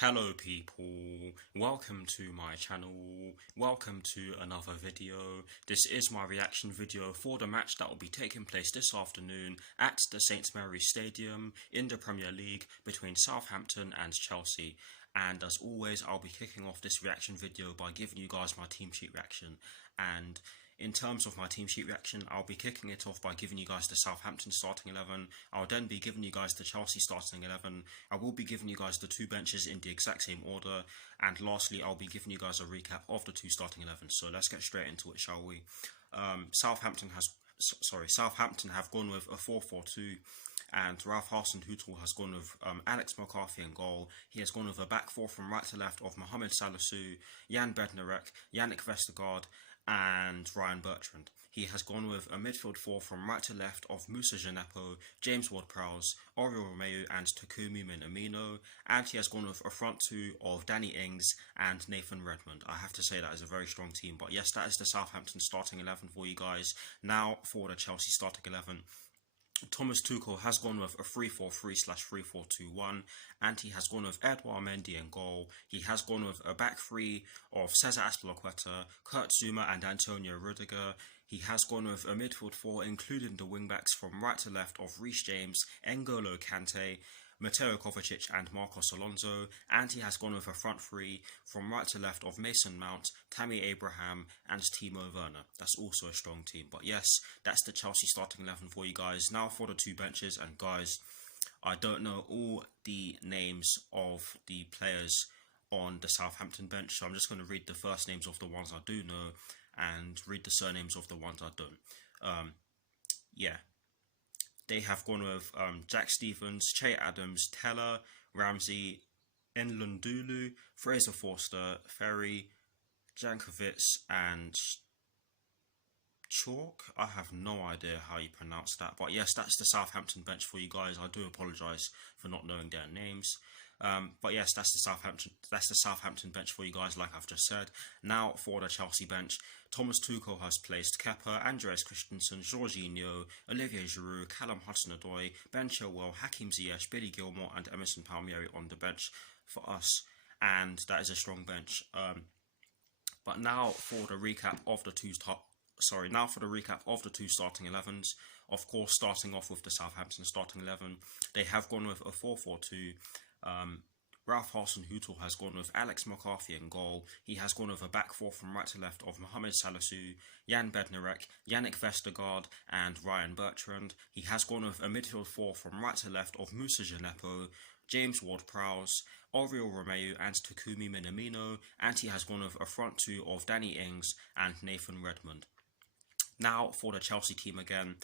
Hello people, welcome to my channel, welcome to another video. This is my reaction video for the match that will be taking place this afternoon at the St Mary's Stadium in the Premier League between Southampton and Chelsea. And as always, I'll be kicking off this reaction video by giving you guys my team sheet reaction. And in terms of my team sheet reaction, I'll be kicking it off by giving you guys the Southampton starting 11. I'll then be giving you guys the Chelsea starting 11. I will be giving you guys the two benches in the exact same order. And lastly, I'll be giving you guys a recap of the two starting 11s. So let's get straight into it, shall we? Southampton have gone with a 4-4-2. And Ralph Hasenhüttl has gone with Alex McCarthy in goal. He has gone with a back four from right to left of Mohamed Salisu, Jan Bednarek, Yannick Vestergaard, and Ryan Bertrand. He has gone with a midfield four from right to left of Moussa Djenepo, James Ward-Prowse, Oriol Romeu and Takumi Minamino, and he has gone with a front two of Danny Ings and Nathan Redmond. I have to say that is a very strong team, but yes, that is the Southampton starting 11 for you guys. Now for the Chelsea starting 11. Thomas Tuchel has gone with a 3-4-3/3-4-2-1, and he has gone with Edouard Mendy in goal. He has gone with a back three of Cesar Azpilicueta, Kurt Zouma and Antonio Rudiger. He has gone with a midfield four including the wingbacks from right to left of Reece James, N'Golo Kante, Mateo Kovacic and Marcos Alonso, and he has gone with a front three from right to left of Mason Mount, Tammy Abraham and Timo Werner. That's also a strong team. But yes, that's the Chelsea starting 11 for you guys. Now for the two benches, and guys, I don't know all the names of the players on the Southampton bench, so I'm just going to read the first names of the ones I do know and read the surnames of the ones I don't. They have gone with Jack Stephens, Che Adams, Teller, Ramsey, Nlundulu, Fraser Forster, Ferry, Jankovic, and Chalk. I have no idea how you pronounce that, but yes, that's the Southampton bench for you guys. I do apologise for not knowing their names. But yes, that's the Southampton bench for you guys, like I've just said. Now for the Chelsea bench, Thomas Tuchel has placed Kepa, Andreas Christensen, Jorginho, Olivier Giroud, Callum Hudson-Odoi, Ben Chilwell, Hakim Ziyech, Billy Gilmore, and Emerson Palmieri on the bench for us, and that is a strong bench. But now for the recap of the two starting 11s. Of course, starting off with the Southampton starting 11, they have gone with a 4-4-2. Ralph Hasenhüttl has gone with Alex McCarthy in goal. He has gone with a back four from right to left of Mohamed Salisu, Jan Bednarek, Yannick Vestergaard and Ryan Bertrand. He has gone with a midfield four from right to left of Moussa Djenepo, James Ward-Prowse, Oriol Romeu and Takumi Minamino, and he has gone with a front two of Danny Ings and Nathan Redmond. Now for the Chelsea team again,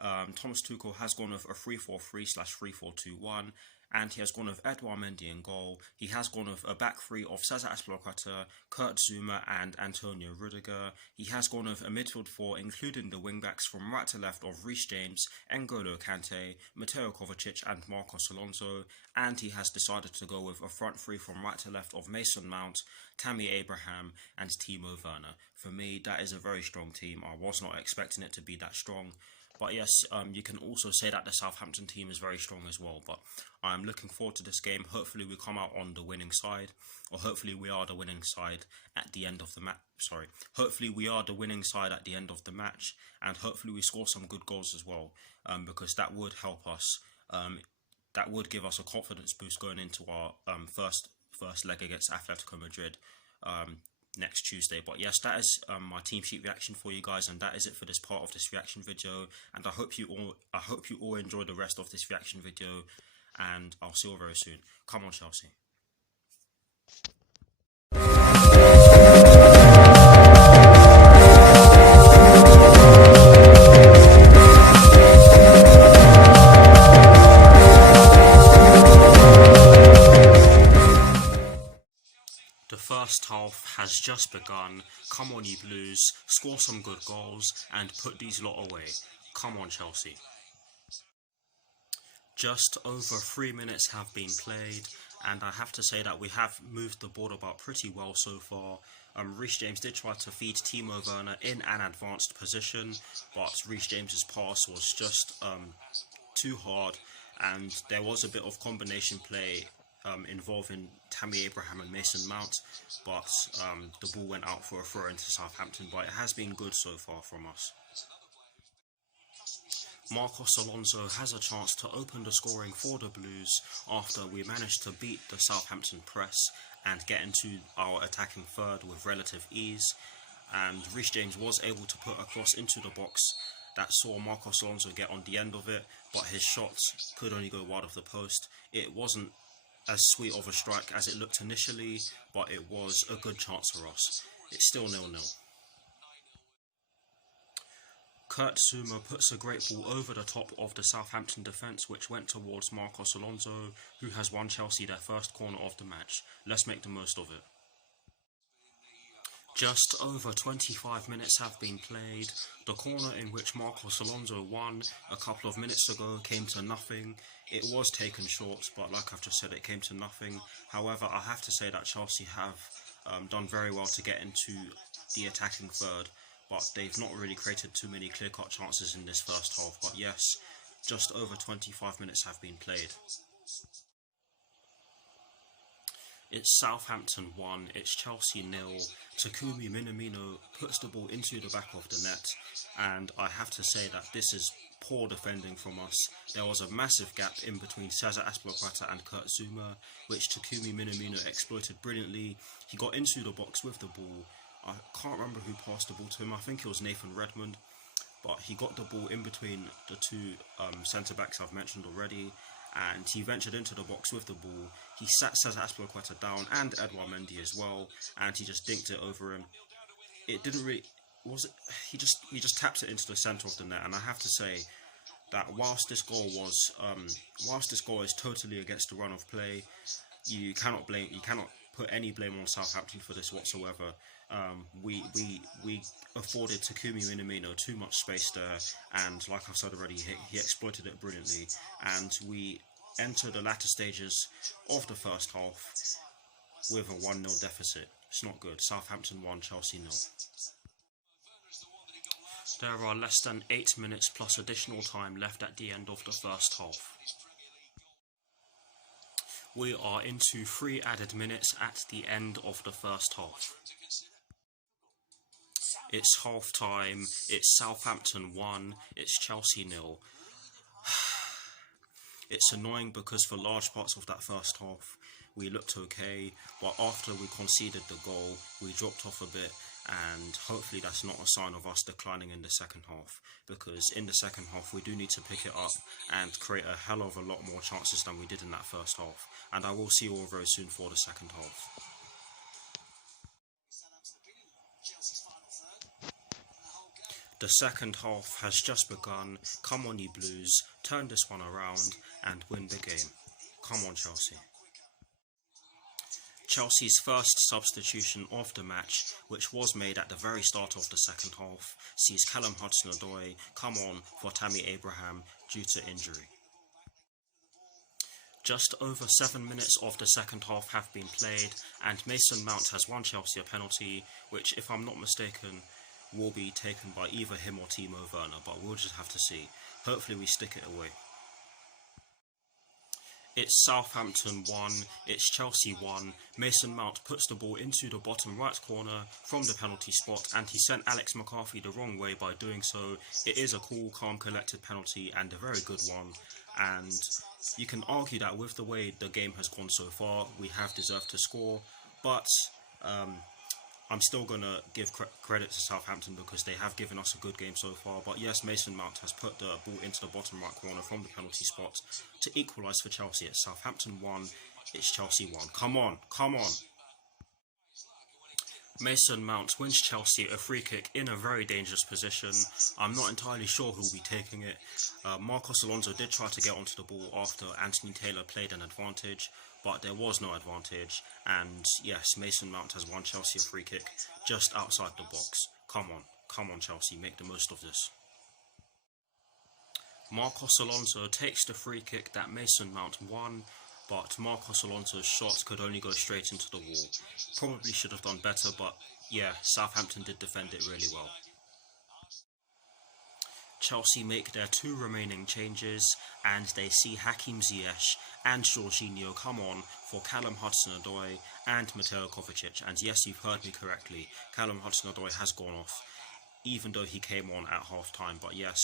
Thomas Tuchel has gone with a 3-4-3/3-4-2-1, and he has gone with Edouard Mendy in goal. He has gone with a back three of Cesar Azpilicueta, Kurt Zouma and Antonio Rudiger. He has gone with a midfield four including the wingbacks from right to left of Reece James, N'Golo Kante, Mateo Kovacic and Marcos Alonso, and he has decided to go with a front three from right to left of Mason Mount, Tammy Abraham and Timo Werner. For me, that is a very strong team. I was not expecting it to be that strong. But yes, you can also say that the Southampton team is very strong as well. But I'm looking forward to this game. Hopefully we come out on the winning side. Or hopefully we are the winning side at the end of the match. Hopefully we are the winning side at the end of the match. And hopefully we score some good goals as well. Because that would help us. That would give us a confidence boost going into our first leg against Atletico Madrid. Next Tuesday. But yes, that is my team sheet reaction for you guys, and that is it for this part of this reaction video. And I hope you all enjoy the rest of this reaction video, and I'll see you all very soon. Come on, Chelsea. The first half has just begun. Come on, you Blues, score some good goals and put these lot away. Come on, Chelsea. Just over 3 minutes have been played, and I have to say that we have moved the ball about pretty well so far. Reece James did try to feed Timo Werner in an advanced position, but Reece James's pass was just too hard, and there was a bit of combination play involving Tammy Abraham and Mason Mount, but the ball went out for a throw into Southampton, but it has been good so far from us. Marcos Alonso has a chance to open the scoring for the Blues after we managed to beat the Southampton press and get into our attacking third with relative ease, and Reece James was able to put a cross into the box that saw Marcos Alonso get on the end of it, but his shots could only go wide of the post. It wasn't as sweet of a strike as it looked initially, but it was a good chance for us. It's still 0-0. Kurt Zouma puts a great ball over the top of the Southampton defence, which went towards Marcos Alonso, who has won Chelsea their first corner of the match. Let's make the most of it. Just over 25 minutes have been played. The corner in which Marcos Alonso won a couple of minutes ago came to nothing. It was taken short, but like I've just said, it came to nothing. However, I have to say that Chelsea have done very well to get into the attacking third, but they've not really created too many clear-cut chances in this first half. But yes, just over 25 minutes have been played. It's Southampton 1, it's Chelsea 0. Takumi Minamino puts the ball into the back of the net, and I have to say that this is poor defending from us. There was a massive gap in between Cesar Azpilicueta and Kurt Zouma, which Takumi Minamino exploited brilliantly. He got into the box with the ball. I can't remember who passed the ball to him. I think it was Nathan Redmond, but he got the ball in between the two centre-backs I've mentioned already, and he ventured into the box with the ball. He sat Cesar Azpilicueta down and Edouard Mendy as well, and he just dinked it over him. It didn't really... He just tapped it into the centre of the net, and I have to say that whilst this goal is totally against the run of play, you cannot put any blame on Southampton for this whatsoever. We afforded Takumi Minamino too much space there, and like I've said already, he exploited it brilliantly, and we enter the latter stages of the first half with a 1-0 deficit. It's not good. Southampton 1, Chelsea 0. There are less than 8 minutes plus additional time left at the end of the first half. We are into 3 added minutes at the end of the first half. It's half time, it's Southampton 1, it's Chelsea 0. It's annoying because for large parts of that first half we looked okay, but after we conceded the goal we dropped off a bit, and hopefully that's not a sign of us declining in the second half, because in the second half we do need to pick it up and create a hell of a lot more chances than we did in that first half, and I will see you all very soon for the second half. The second half has just begun. Come on you Blues, turn this one around and win the game. Come on Chelsea. Chelsea's first substitution of the match, which was made at the very start of the second half, sees Callum Hudson-Odoi come on for Tammy Abraham due to injury. Just over 7 minutes of the second half have been played, and Mason Mount has won Chelsea a penalty, which, if I'm not mistaken, will be taken by either him or Timo Werner, but we'll just have to see. Hopefully we stick it away. It's Southampton 1, it's Chelsea 1. Mason Mount puts the ball into the bottom right corner from the penalty spot, and he sent Alex McCarthy the wrong way by doing so. It is a cool, calm, collected penalty and a very good one, and you can argue that with the way the game has gone so far, we have deserved to score, but I'm still going to give credit to Southampton because they have given us a good game so far. But yes, Mason Mount has put the ball into the bottom right corner from the penalty spot to equalise for Chelsea. It's Southampton 1, it's Chelsea 1. Come on, come on. Mason Mount wins Chelsea a free kick in a very dangerous position. I'm not entirely sure who'll be taking it. Marcos Alonso did try to get onto the ball after Anthony Taylor played an advantage, but there was no advantage, and yes, Mason Mount has won Chelsea a free kick just outside the box. Come on Chelsea, make the most of this. Marcos Alonso takes the free kick that Mason Mount won, but Marcos Alonso's shot could only go straight into the wall. Probably should have done better, but yeah, Southampton did defend it really well. Chelsea make their 2 remaining changes and they see Hakim Ziyech and Jorginho come on for Callum Hudson-Odoi and Mateo Kovacic. And yes, you've heard me correctly, Callum Hudson-Odoi has gone off, even though he came on at half time. But yes,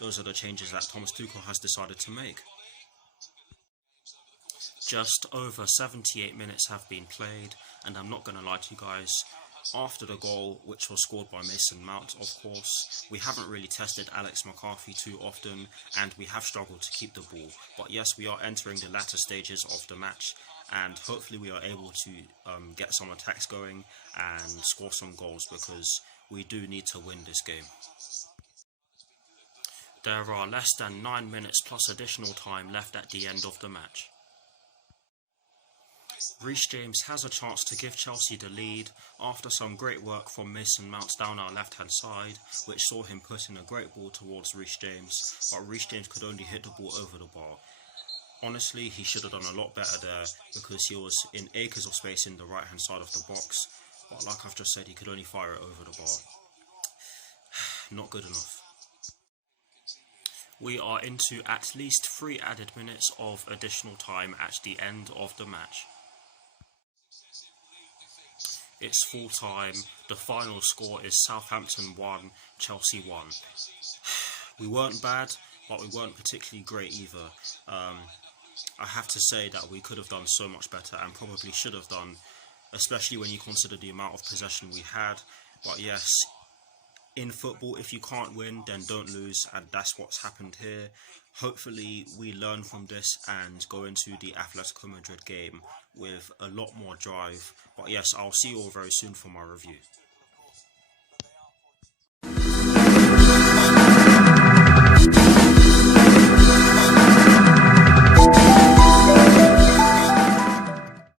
those are the changes that Thomas Tuchel has decided to make. Just over 78 minutes have been played, and I'm not going to lie to you guys, after the goal, which was scored by Mason Mount, of course, we haven't really tested Alex McCarthy too often, and we have struggled to keep the ball. But yes, we are entering the latter stages of the match, and hopefully we are able to get some attacks going and score some goals, because we do need to win this game. There are less than 9 minutes plus additional time left at the end of the match. Reece James has a chance to give Chelsea the lead after some great work from Mason Mount down our left hand side, which saw him put in a great ball towards Reece James, but Reece James could only hit the ball over the bar. Honestly, he should have done a lot better there, because he was in acres of space in the right hand side of the box, but like I've just said, he could only fire it over the bar. Not good enough. We are into at least 3 added minutes of additional time at the end of the match. It's full time. The final score is Southampton 1, Chelsea 1. We weren't bad, but we weren't particularly great either. I have to say that we could have done so much better, and probably should have done, especially when you consider the amount of possession we had. But yes, in football, if you can't win, then don't lose, and that's what's happened here. Hopefully we learn from this and go into the Atletico Madrid game with a lot more drive. But yes, I'll see you all very soon for my review.